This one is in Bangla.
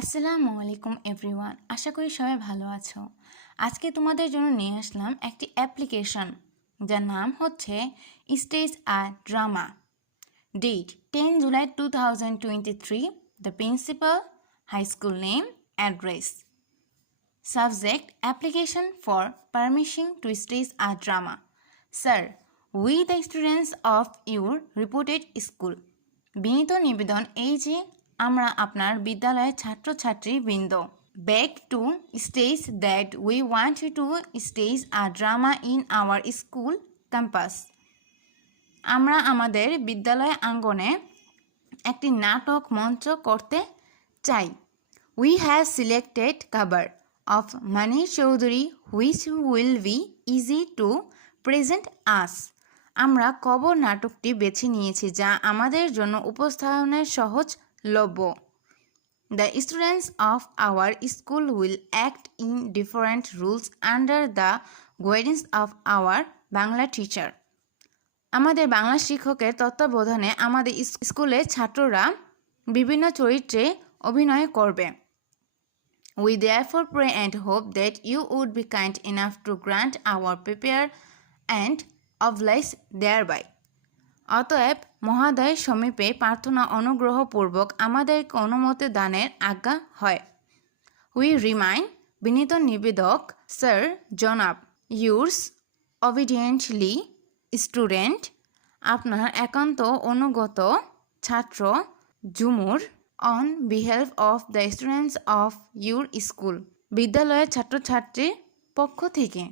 আসসালামু আলাইকুম এভরিওয়ান, আশা করি সবাই ভালো আছো। আজকে তোমাদের জন্য নিয়ে আসলাম একটি অ্যাপ্লিকেশন যার নাম হচ্ছে stage a drama. Date 10 July 2023, the principal, high school name, address. Subject: application for permission to stage a drama. Sir, we the students of your reputed school. বিনীত নিবেদন এই যে আমরা আপনার বিদ্যালয়ের ছাত্রছাত্রী বৃন্দ beg to state that we want to stage a drama in our school campus. আমরা আমাদের বিদ্যালয় আঙ্গনে একটি নাটক মঞ্চ করতে চাই। We have selected cover of Mani Chaudhary which will be easy to present us. আমরা কবর নাটকটি বেছে নিয়েছি যা আমাদের জন্য উপস্থাপনের সহজলভ্য। The students of our school will act in different roles under the guidance of our Bangla teacher. আমাদের বাংলা শিক্ষকের তত্ত্বাবধানে আমাদের স্কুলের ছাত্ররা বিভিন্ন চরিত্রে অভিনয় করবে। We therefore pray and hope that you would be kind enough to grant our prayer and oblige thereby. অতএব মহাদয়ের সমীপে প্রার্থনা অনুগ্রহপূর্বক আমাদেরকে অনুমতি দানের আজ্ঞা হয়। We remind বিনীত নিবেদক স্যার জনাব yours obediently স্টুডেন্ট, আপনার একান্ত অনুগত ছাত্র ঝুমুর on behalf of the students of your school, বিদ্যালয়ের ছাত্রছাত্রীর পক্ষ থেকে।